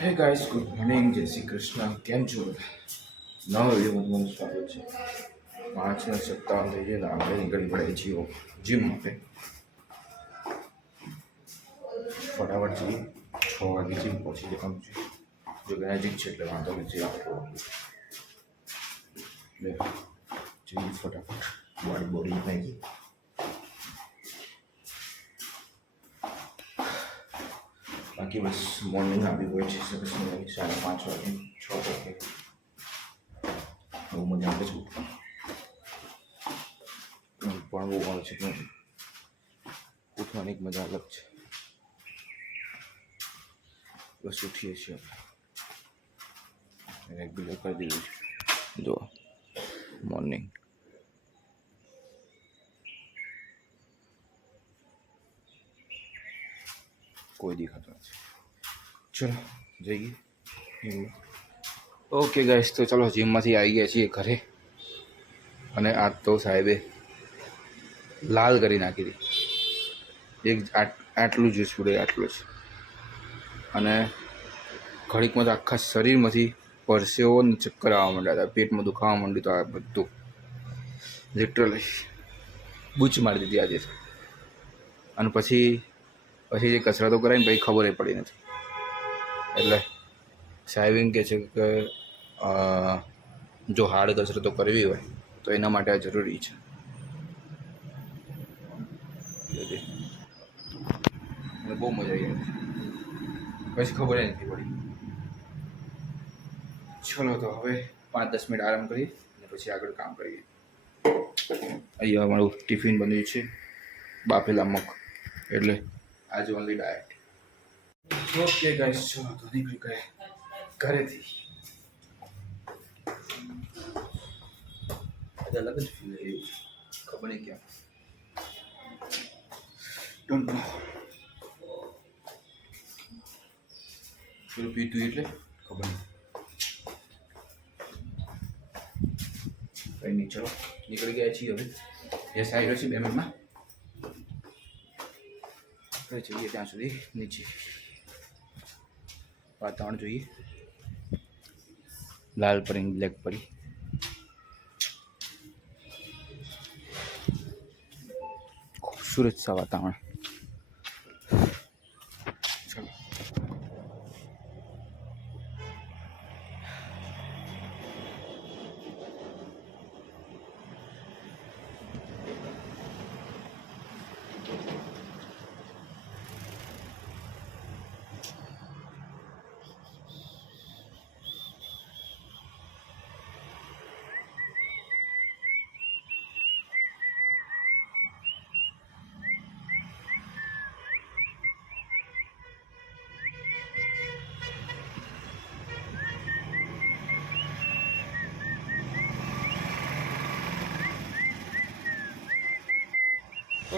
હે guys, good morning, જય શ્રી કૃષ્ણ. કેમ છો બધા? નવા વિડીયોમાં તમારું સ્વાગત છે. 5:57 થઈ ગયા. આપણે નીકળી પડે છીએ જીમ માટે. ફટાફટ જઈએ. 6 વાગે જીમ પહોંચી જવાનું છે. જો કે નજીક છે એટલે વાંધો નથી આવતો. લે જઈએ ફટાફટ. બોડી નાખી. બાકી બસ મોર્નિંગ આવી હોય છે સરસ મજાની 5:30 વાગે 6 વાગે બહુ મજા આવે છે. પણ બહુ આવે છે પણ ઉઠવાની એક મજા અલગ છે. બસ ઉઠીએ છીએ આપણે રેગ્યુલર કરી દીધું છે. જો મોર્નિંગ કોઈ દેખાતો નથી. ચલો જઈએ. ઓકે ગાઈસ, તો ચલો જીમમાંથી આવી ગયા છીએ ઘરે. અને આજ તો સાહેબે લાલ કરી નાખી હતી. એક આટલું જ છોડે આટલું જ. અને ઘડીકમાં તો આખા શરીરમાંથી પરસેવો ને ચક્કર આવવા માંડ્યા હતા. પેટમાં દુખાવા માંડ્યું તો આ બધું લિટરલી બૂચ મારી દીધી આજે. અને પછી જે કસરતો કરાવીને પછી ખબર પડી નથી. એટલે સાહેબ એમ કહે છે કે જો હાર્ડ કસરતો કરવી હોય તો એના માટે આ જરૂરી છે. મને બહુ મજા આવી પછી ખબર નથી પડી. ચલો તો હવે 5-10 મિનિટ આરામ કરીએ અને પછી આગળ કામ કરીએ. અહીંયા અમારું ટિફિન બન્યું છે બાફેલા મગ, એટલે આજે ઓનલી ડાયટ. ઓકે ગાઈસ, ચલો તો નીકળી ગયા ઘરેથી. આજે અલગ જ ફીલ થઈ ખબર નહીં ક્યાં. ડોન્ટ નો પેલું પીધું એટલે ખબર નહીં. કંઈ નહીં, ચલો નીકળી ગયા છીએ હવે. એ સાઈડ છે 2 મિનિટમાં આપણે જઈએ ત્યાં સુધી નીચે. વાતાવરણ જોઈએ. લાલ પરી બ્લેક પરી ખૂબસૂરત સા વાતાવરણ. ચલો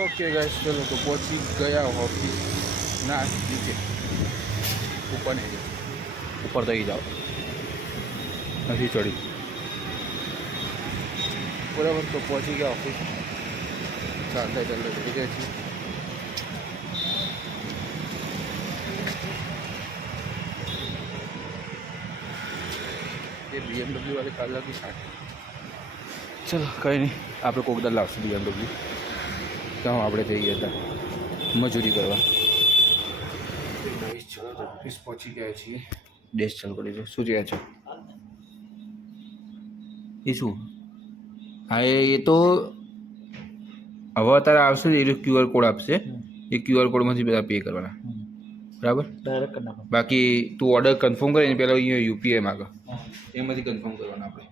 ઓકે ગાઈસ, ચલો તો પહોંચી ગયા ઓફિસ. ના, નીચે ઉપર નહીં જાઓ. ઉપર થઈ જાઓ, નથી ચડી. બરાબર, તો પહોંચી ગયા ઓફિસ. ચાલતા થઈ ગયા છીએ. એ BMW વાળી કાર લાગી 60. ચલો કંઈ નહીં, આપણે કોકદાર લાવશું BMW. ત્યાં આપણે જઈએ હતા મજૂરી કરવા. ચલો તો ઓફિસ પહોંચી ગયા છીએ. ડેશ ચાલુ કરી દો. શું કહે છો? એ શું? હા, એ તો હવે અત્યારે આવશે ને, એ QR કોડ આપશે. એ QR કોડમાંથી બધા પે કરવાના, બરાબર? બાકી તું ઓર્ડર કન્ફર્મ કરીને પહેલાં અહીંયા UPI માગે, એમાંથી કન્ફર્મ કરવાના આપણે.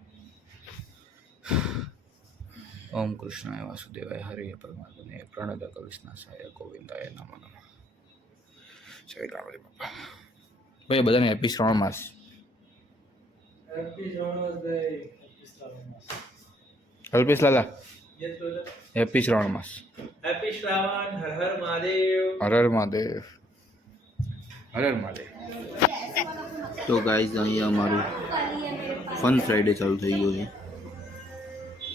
ઓમ કૃષ્ણાય વાસુદેવાય હરે પરમાત્મને પ્રણદ કૃષ્ણાસાય ગોવિંદાય નમઃ નમઃ. જય રામજી બાપા. ભાઈ બધાને હેપી શ્રાવણ માસ. અલ્પેશ લાલા, હેપી શ્રાવણ માસ. હેપી શ્રાવણ. હર હર મહાદેવ. હર હર મહાદેવ. હર હર મહાદેવ. તો ગાઈઝ, અહીંયા અમારું ફન ફ્રાઈડે ચાલુ થઈ ગયું છે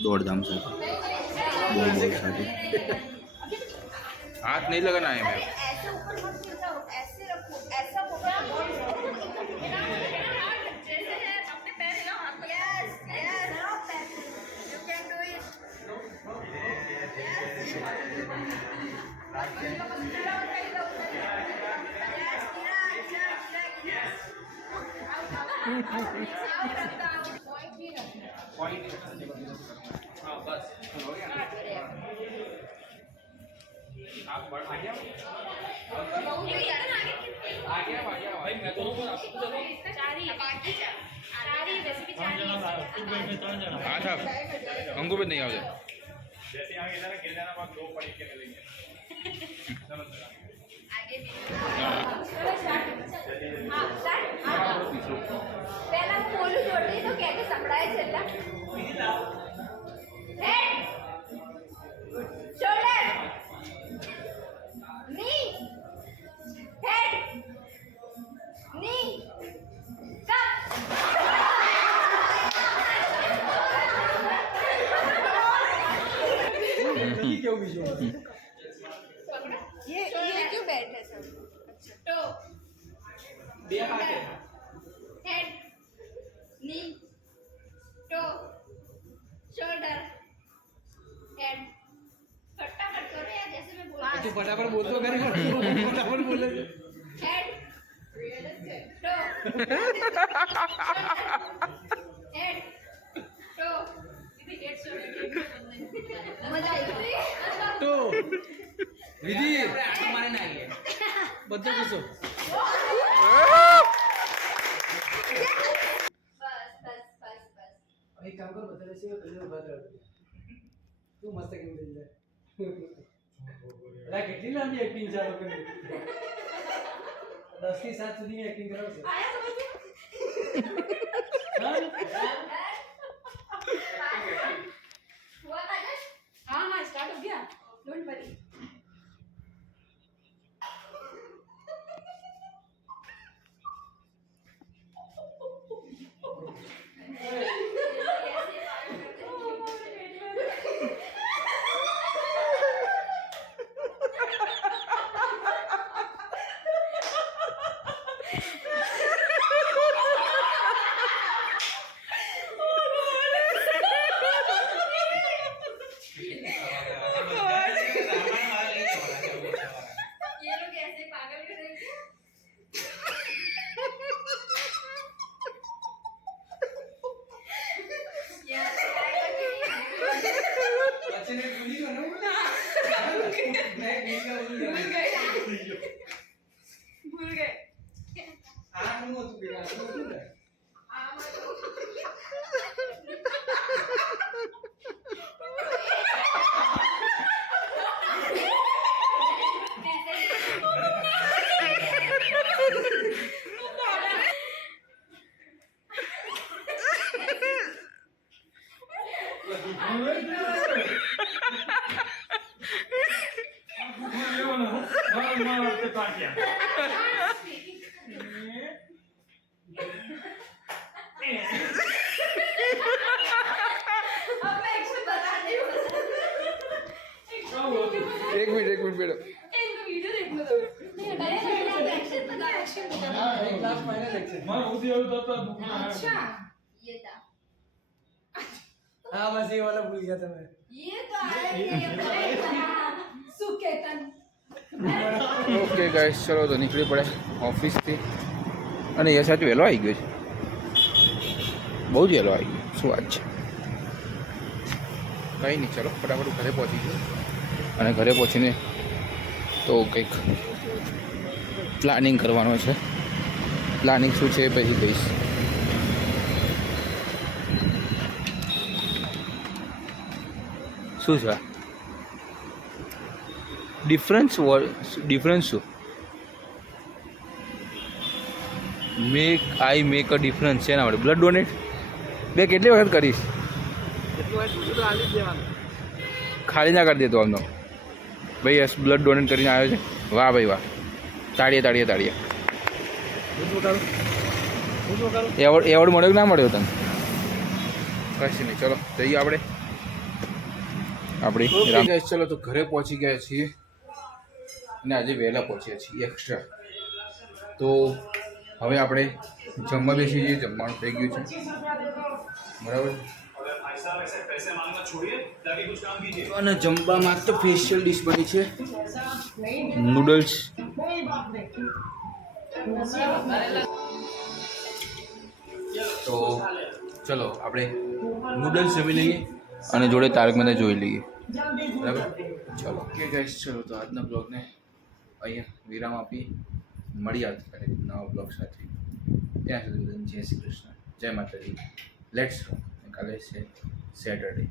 દોડધામ સાથે, બોલ સાથે. हाथ नहीं लगाना है मेरे. हाँ बस आप बढ़ आ गया भाई मैं दोनों को आपको चलो हाँ साहब अंकुर भी नहीं आ जाए जैसे यहाँ इधर गिर जाना बात 2 पड़ी के लेंगे चलो પહેલા હું બોલું જોડે તો કે સંભળાય છે એટલે હેડ શોલ્ડર ની હેડ ની ये क्यों बैठे सब तो बे हाथ है head knee toe shoulder head फटाफट करो यार जैसे मैं बोल तू फटाफट बोल तो कर फटाफट बोले हेड टो हेड टो इधर हेड शोल्डर मजा आई तो विधि हमारे ना आई है बच्चों को सो बस बस बस बस एक काम कर बता से कल बात कर तू मस्त गेम खेल ले अरे कितनी लंबी एक्टिंग चालू कर 10 की 7 સુધી ની એક્ટિંગ કરાવશે आया समझ में हुआ काजल हाँ हाँ स्टार्ट हो गया डोंट वरी ये लोग ऐसे पागल करेंगे यार बच्चे ने भूली हो ना मैं बीच में भूल गए आराम में तू बिना तू अब मैं एक्शन बता रही हूँ एक मिनट बेटा इनको वीडियो देखने दो नहीं एक्शन बता हां एक लास्ट फाइनल एक्शन मैं उदी हो तो दुखना है अच्छा ये था हां बस ये वाला भूल गया था मैं ये तो आया सुकेतन ઓકે ગાઈસ ચલો તો નીકળી પડે ઓફિસથી અને એ સાચું વહેલો આવી ગયો છે બહુ જ વહેલો આવી ગયો શું વાત છે કંઈ નહીં ચલો ફટાફટ ઘરે પહોંચી ગયો અને ઘરે પહોંચીને તો કંઈક પ્લાનિંગ કરવાનો છે પ્લાનિંગ શું છે એ પછી કહીશ શું છે ડિફરન્સ શું મેક અ ડિફરન્સ છે એના માટે બ્લડ ડોનેટ બે કેટલી વખત કરીશ એટલું હોય તો આલી જ દેવાનું ખાલી ના કરી દેતો આમનો ભાઈ યસ બ્લડ ડોનેટ કરીને આવ્યો છે વાહ ભાઈ વાહ તાળીએ એવોર્ડ મળ્યો કે ના મળ્યો તને કશું નહીં ચલો જઈએ આપણે ચલો તો ઘરે પહોંચી ગયા છીએ અને આજે વહેલા પહોંચ્યા છીએ એક્સ્ટ્રા તો હવે આપણે જમવા બેસી જઈએ જમવાનું થઈ ગયું છે બરાબર અને જમવામાં તો સ્પેશિયલ ડિશ બની છે નૂડલ્સ તો ચલો આપણે નૂડલ્સ જમી લઈએ અને જોડે તારક મહેતા જોઈ લઈએ, બરાબર? ચલો ઓકે ગાઈસ, ચલો તો આજના બ્લોગને અહીંયા વિરામ આપીએ. મળી આવતીકાલે નવા બ્લોગ સાથે. ત્યાં સુધી બધાને જય શ્રી કૃષ્ણ, જય માતાજી. Let's go. કાલે છે સેટરડે,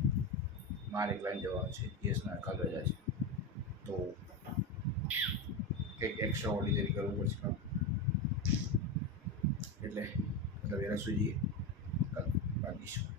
મારે એકલાને જવાનું છે. યસના કાલ રજા છે, તો કંઈક એક્સ્ટ્રા ઓર્ડિનરી કરવું પડશે કામ, એટલે બધા વહેલા સુઈ જઈએ, કાલ ભાગીશું.